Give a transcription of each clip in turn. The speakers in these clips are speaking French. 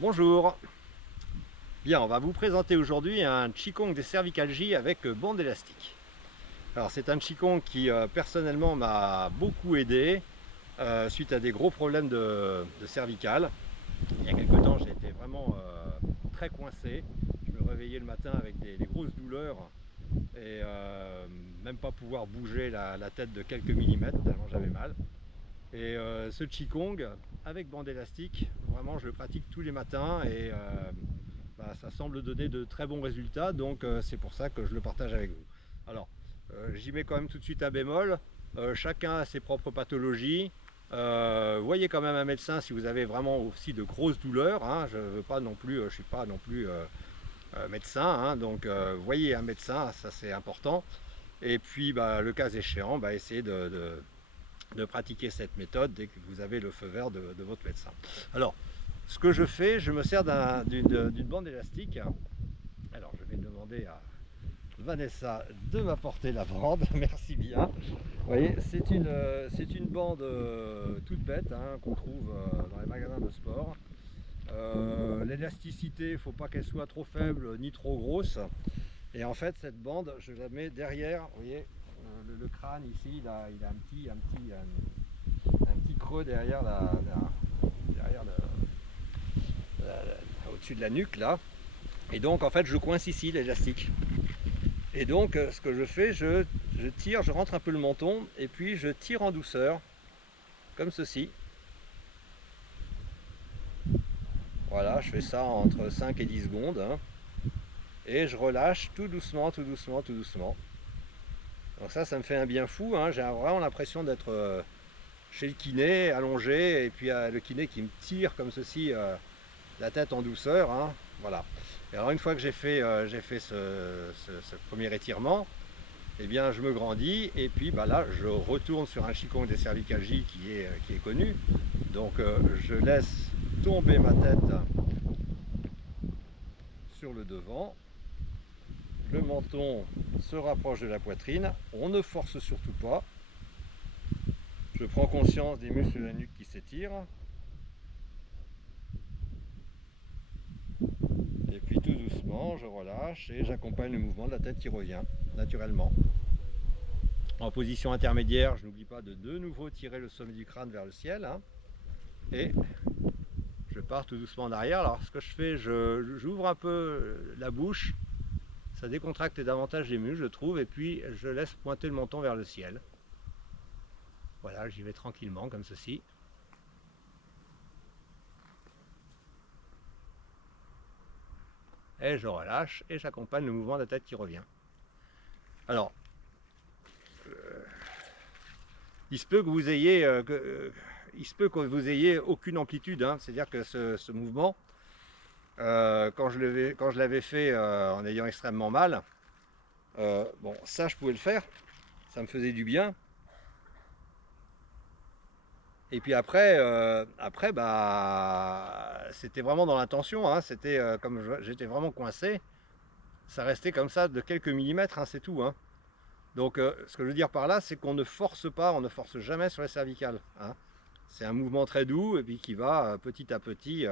Bonjour. Bien, on va vous présenter aujourd'hui un Qigong des cervicalgies avec bande élastique. Alors c'est un Qigong qui personnellement m'a beaucoup aidé suite à des gros problèmes de cervicales. Il y a quelques temps j'ai été vraiment très coincé. Je me réveillais le matin avec des grosses douleurs et même pas pouvoir bouger la tête de quelques millimètres tellement j'avais mal. Et ce Qigong avec bande élastique, vraiment je le pratique tous les matins et ça semble donner de très bons résultats, donc c'est pour ça que je le partage avec vous. Alors, j'y mets quand même tout de suite un bémol. Chacun a ses propres pathologies. Voyez quand même un médecin si vous avez vraiment aussi de grosses douleurs. Hein. Je veux pas non plus, je suis pas non plus médecin, hein. Donc voyez un médecin, ça c'est important. Et puis, le cas échéant, essayez de pratiquer cette méthode dès que vous avez le feu vert de votre médecin. Alors, ce que je fais, je me sers d'une bande élastique. Alors, je vais demander à Vanessa de m'apporter la bande, merci bien. Vous voyez, c'est une bande toute bête hein, qu'on trouve dans les magasins de sport. L'élasticité, il ne faut pas qu'elle soit trop faible ni trop grosse. Et en fait, cette bande, je la mets derrière, vous voyez, le crâne ici, il a un petit creux derrière, derrière au-dessus de la nuque là. Et donc en fait je coince ici l'élastique. Et donc ce que je fais, je tire, je rentre un peu le menton et puis je tire en douceur, comme ceci. Voilà, je fais ça entre 5 et 10 secondes. Hein, et je relâche tout doucement, tout doucement, tout doucement. Donc ça me fait un bien fou. Hein, j'ai vraiment l'impression d'être chez le kiné, allongé, et puis le kiné qui me tire comme ceci la tête en douceur. Hein, voilà. Et alors une fois que j'ai fait ce premier étirement, eh bien je me grandis et puis là je retourne sur un Qigong des cervicalgies qui est connu. Donc je laisse tomber ma tête sur le devant, le menton se rapproche de la poitrine, on ne force surtout pas. Je prends conscience des muscles de la nuque qui s'étirent. Et puis tout doucement, je relâche et j'accompagne le mouvement de la tête qui revient naturellement. En position intermédiaire, je n'oublie pas de nouveau tirer le sommet du crâne vers le ciel. Hein, et je pars tout doucement en arrière. Alors ce que je fais, j'ouvre un peu la bouche. Ça décontracte davantage les muscles, je trouve. Et puis je laisse pointer le menton vers le ciel. Voilà, j'y vais tranquillement comme ceci. Et je relâche et j'accompagne le mouvement de la tête qui revient. Alors, il se peut que vous ayez, aucune amplitude. Hein. C'est-à-dire que ce mouvement, quand je l'avais fait en ayant extrêmement mal, bon, ça je pouvais le faire, ça me faisait du bien. Et puis après, c'était vraiment dans l'intention. Hein. C'était comme j'étais vraiment coincé, ça restait comme ça de quelques millimètres, hein, c'est tout. Hein. Donc ce que je veux dire par là, c'est qu'on ne force pas, on ne force jamais sur les cervicales. Hein. C'est un mouvement très doux et puis qui va petit à petit,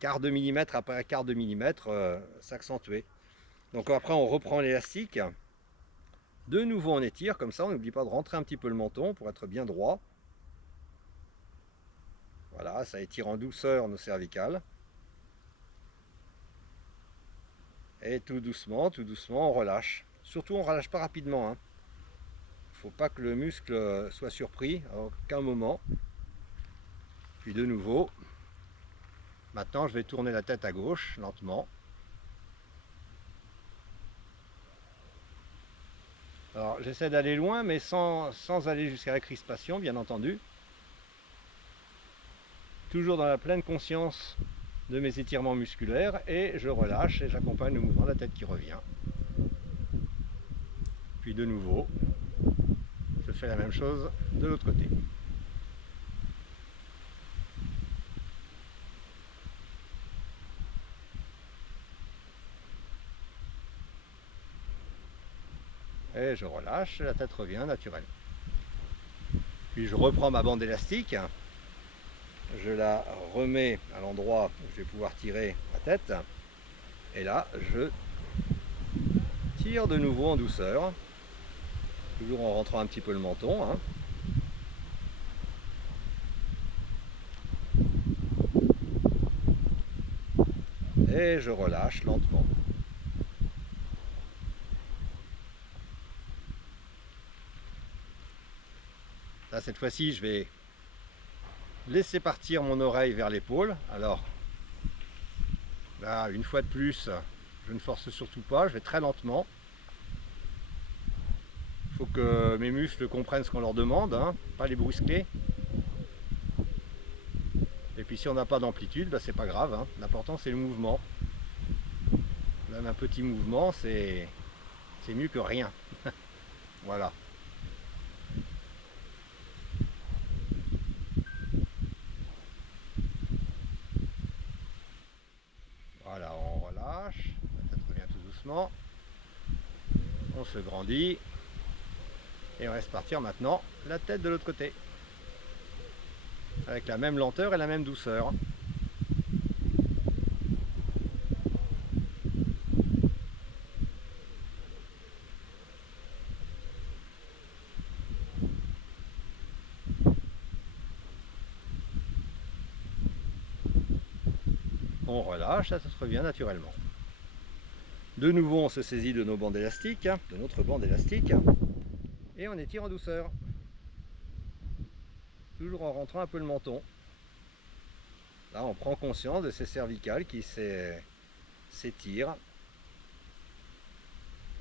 quart de millimètre après quart de millimètre, s'accentuer. Donc après on reprend l'élastique, de nouveau on étire, comme ça on n'oublie pas de rentrer un petit peu le menton pour être bien droit. Voilà, ça étire en douceur nos cervicales. Et tout doucement, on relâche. Surtout on ne relâche pas rapidement. Hein. Il ne faut pas que le muscle soit surpris à aucun moment. Puis de nouveau, maintenant je vais tourner la tête à gauche lentement. Alors j'essaie d'aller loin mais sans aller jusqu'à la crispation bien entendu. Toujours dans la pleine conscience de mes étirements musculaires et je relâche et j'accompagne le mouvement de la tête qui revient. Puis de nouveau, je fais la même chose de l'autre côté. Et je relâche, la tête revient naturelle. Puis je reprends ma bande élastique je la remets à l'endroit où je vais pouvoir tirer ma tête. Et là, je tire de nouveau en douceur, toujours en rentrant un petit peu le menton, hein. Et je relâche lentement. Là, cette fois-ci, je vais laisser partir mon oreille vers l'épaule. Alors, là, une fois de plus, je ne force surtout pas, je vais très lentement. Il faut que mes muscles comprennent ce qu'on leur demande, hein, pas les brusquer. Et puis si on n'a pas d'amplitude, bah, c'est pas grave, hein. L'important c'est le mouvement. Même un petit mouvement, c'est mieux que rien. Voilà. Voilà, on relâche. La tête revient tout doucement. On se grandit. Et on laisse partir maintenant la tête de l'autre côté. Avec la même lenteur et la même douceur. On relâche, la tête revient naturellement. De nouveau, on se saisit de nos bandes élastiques, de notre bande élastique, et on étire en douceur. Toujours en rentrant un peu le menton. Là, on prend conscience de ces cervicales qui s'étirent.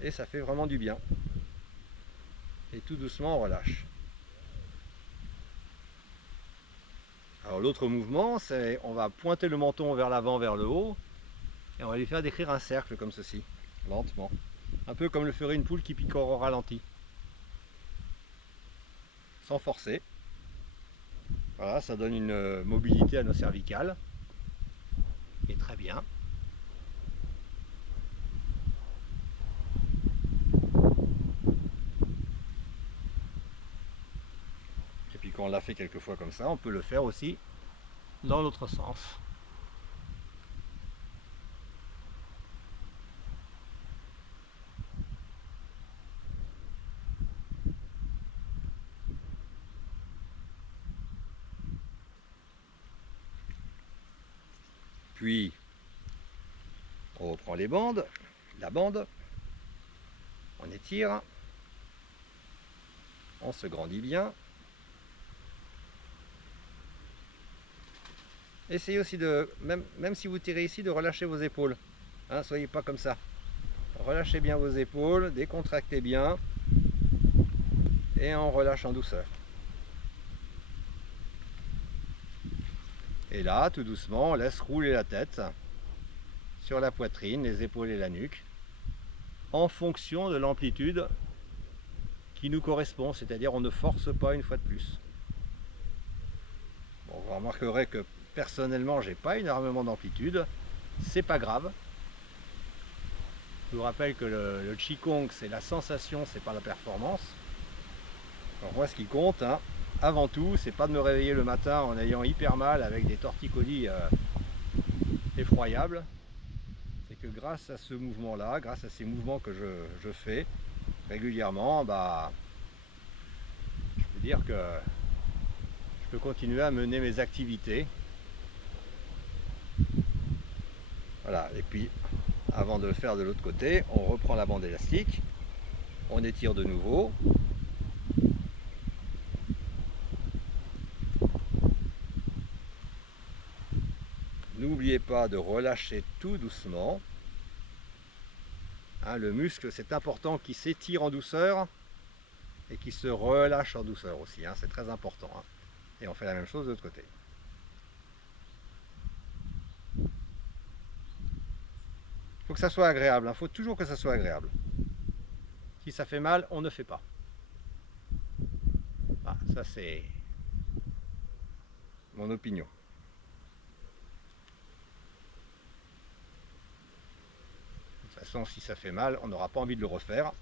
Et ça fait vraiment du bien. Et tout doucement, on relâche. Alors l'autre mouvement, c'est on va pointer le menton vers l'avant, vers le haut, et on va lui faire décrire un cercle comme ceci, lentement. Un peu comme le ferait une poule qui picore au ralenti. Sans forcer. Voilà, ça donne une mobilité à nos cervicales. Et très bien. Et puis quand on l'a fait quelques fois comme ça, on peut le faire aussi dans l'autre sens. Puis on reprend les bandes, la bande, on étire, on se grandit bien. Essayez aussi de, même si vous tirez ici, de relâcher vos épaules. Hein, soyez pas comme ça. Relâchez bien vos épaules, décontractez bien. Et on relâche en douceur. Et là, tout doucement, on laisse rouler la tête sur la poitrine, les épaules et la nuque, en fonction de l'amplitude qui nous correspond, c'est-à-dire on ne force pas une fois de plus. Bon, vous remarquerez que personnellement, j'ai pas énormément d'amplitude, c'est pas grave. Je vous rappelle que le Qigong, c'est la sensation, c'est pas la performance. Alors moi, ce qui compte, hein, avant tout, c'est pas de me réveiller le matin en ayant hyper mal avec des torticolis effroyables. C'est que grâce à ce mouvement-là, grâce à ces mouvements que je fais régulièrement, bah, je peux dire que je peux continuer à mener mes activités. Voilà, et puis avant de le faire de l'autre côté, on reprend la bande élastique, on étire de nouveau. N'oubliez pas de relâcher tout doucement. Hein, le muscle, c'est important qu'il s'étire en douceur et qu'il se relâche en douceur aussi. Hein, c'est très important. Hein. Et on fait la même chose de l'autre côté. Il faut que ça soit agréable. Il faut toujours que ça soit agréable. Si ça fait mal, on ne fait pas. Ah, ça, c'est mon opinion. De toute façon, si ça fait mal, on n'aura pas envie de le refaire.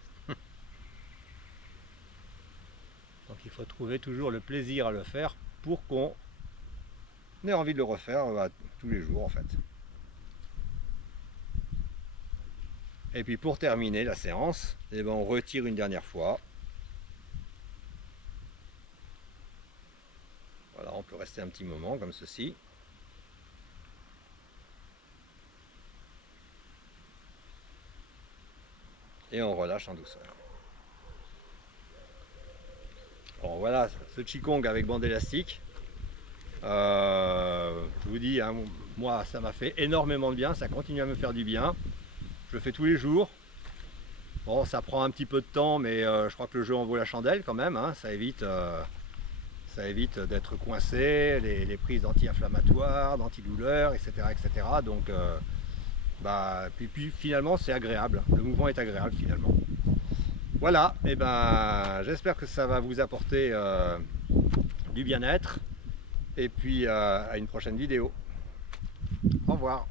Donc il faut trouver toujours le plaisir à le faire pour qu'on on a envie de le refaire tous les jours en fait. Et puis pour terminer la séance, eh ben, on retire une dernière fois. Voilà, on peut rester un petit moment comme ceci. Et on relâche en douceur. Bon voilà, ce Qigong avec bande élastique. Je vous dis, hein, moi ça m'a fait énormément de bien, ça continue à me faire du bien. Je le fais tous les jours. Bon, ça prend un petit peu de temps, mais je crois que le jeu en vaut la chandelle quand même, hein. Ça évite d'être coincé, les prises d'anti-inflammatoires, d'antidouleurs, etc., etc. Donc, puis finalement c'est agréable, le mouvement est agréable finalement. Voilà, et ben j'espère que ça va vous apporter du bien-être, et puis à une prochaine vidéo. Au revoir.